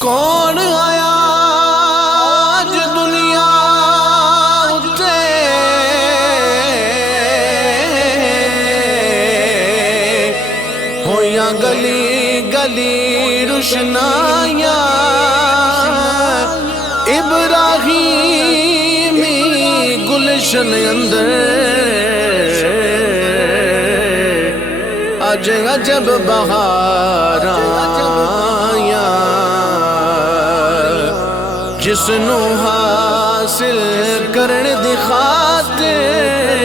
کون آیا اج دنیا اتے ہویاں گلی گلی روشنائیاں ابراہیمی گلشن اندر اج عجب بہاراں جس نو حاصل کرن دی خاطر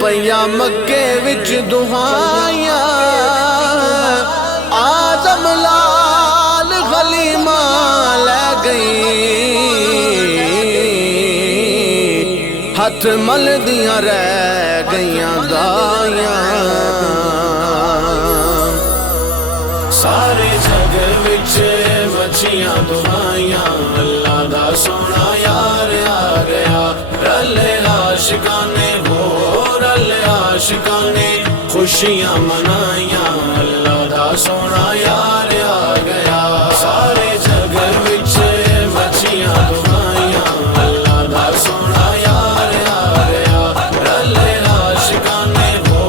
پیا مکے وچ دعائیاں آدم لال غلیمہ لے گئی ہاتھ مل دیاں رہ گئیاں دائیاں سارے جگ وچ مچھیاں دعائیاں اللہ دا سونا یار آ گیا رلے عاشقاں نے ہو رلے عاشقاں نے خوشیاں منائیاں اللہ دا سونا یار آ گیا سارے جگ وچ مچھیاں دعائیاں اللہ دا سونا یار آ گیا رلے عاشقاں نے ہو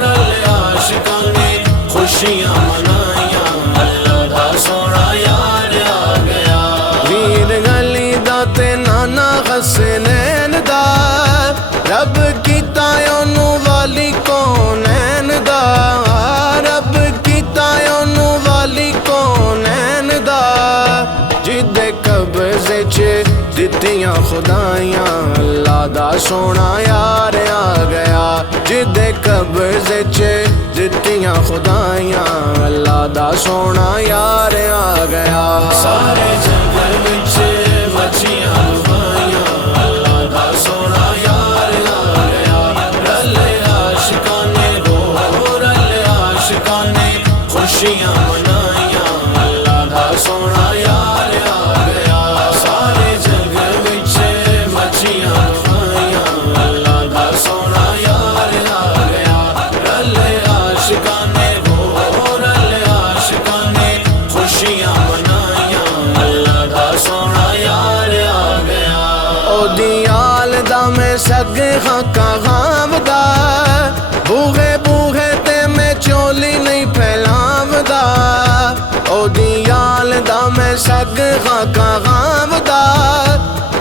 رلے عاشقاں نے خوشیاں منائیاں اللہ دا سونا یار آ گیا ویر گلی دا تے نانا حسنین دا رب کیتا اونوں والی کونین دا رب کیتا اونوں والی کونین دا جدے قبضے چ دتیاں خدائیاں اللہ دا سونا یار آ گیا جدے قبضے چ دتیاں خدائیاں اللہ دا سونا یار آ گیا سارے جنگل وچ مچھیاں دعائیاں اللہ دا سونا یار آ گیا رلے عاشقاں نے ہو رلے عاشقاں نے خوشیاں منائیاں اللہ دا سونا یار آ گیا سارے جنگل وچ مچھیاں دعائیاں اللہ دا سونا یار آ گیا رلے عاشقاں نے ہو رلے عاشقاں نے خوشیاں منائیاں اللہ دا سونا یار آ گیا او دی آل دا میں سگ ہاں کہاں دا بوہے بوہے تے میں چولی نہیں پھیلاودا او دی آل دا میں سگ ہاں کہاں دا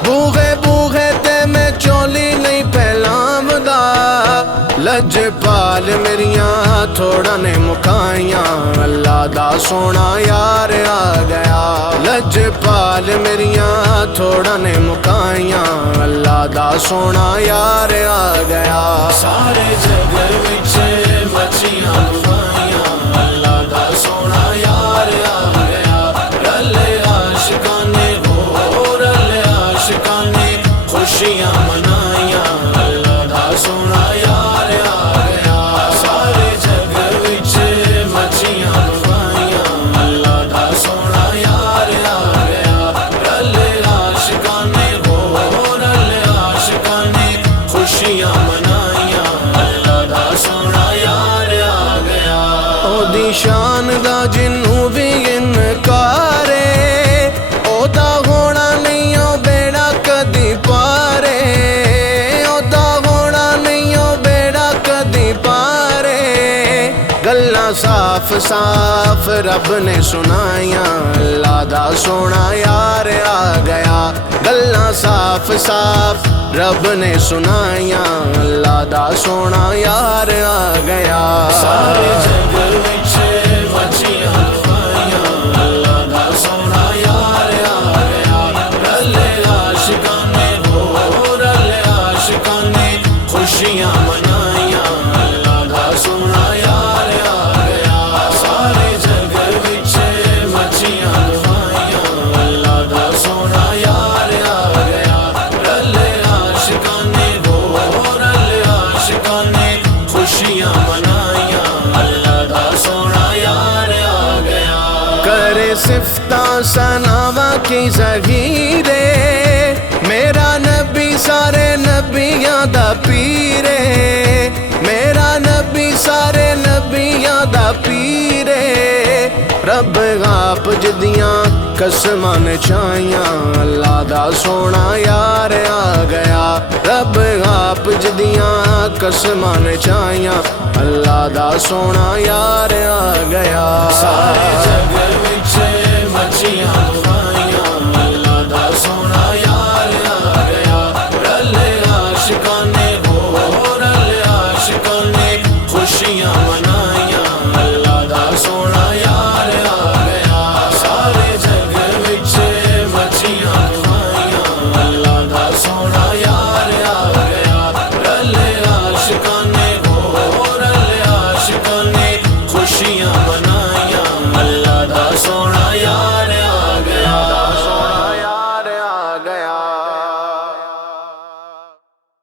بوہے بوہے تے میں چولی نہیں پھیلاودا لج پال میریاں تھوڑا نے مکائیاں اللہ دا سونا یار آ گیا لج پال میریاں تھوڑا نے مکائیاں اللہ دا سونا یار آ گیا سارے جنگل وچ مچھیاں دعائیاں اللہ دا سونا یار آ گیا رلے عاشقاں نے ہو رلے عاشقاں نے خوشیاں منائیاں اللہ دا سونا یار آ گیا سارے جنگل وچ مچھیاں دعائیاں اللہ دا سونا یار آ گیا رلے عاشقاں نے ہو رلے عاشقاں نے خوشیاں منائیاں اللہ دا سونا یار آ گیا او دی شان دا جنوں بھی انکار او دا ہونا نہیں او بیڑا کدی پارے او دا ہونا نہیں او بیڑا کدی پارے گلاں صاف صاف رب نے سنائیاں اللہ دا سونا یار آ گیا گلاں صاف صاف رب نے سنائیاں اللہ دا سونا یار آ گیا سارے جنگل وچ مچھیاں دعائیاں اللہ دا سونا یار آ گیا رلے عاشقاں نے ہو رلے عاشقاں نے خوشیاں منائیاں اللہ دا سونا یار آ گیا سارے جنگل وچ مچھیاں دعائیاں اللہ دا سونا یار آ گیا رلے عاشقاں نے ہو رلے عاشقاں نے خوشیاں منائیاں اللہ دا سونا یار آ گیا کرے صفتاں ثناواں کی ظہیرے میرا نبی سارے نبیاں دا پیرے میرا نبی سارے نبیاں دا پیرے رب آپ جدیاں قسماں نے چاہیاں اللہ دا سونا یار آ گیا رب آپ جدیاں قسماں نے چاہیاں اللہ دا سونا یار آ گیا سارے جگ وچ مچھیاں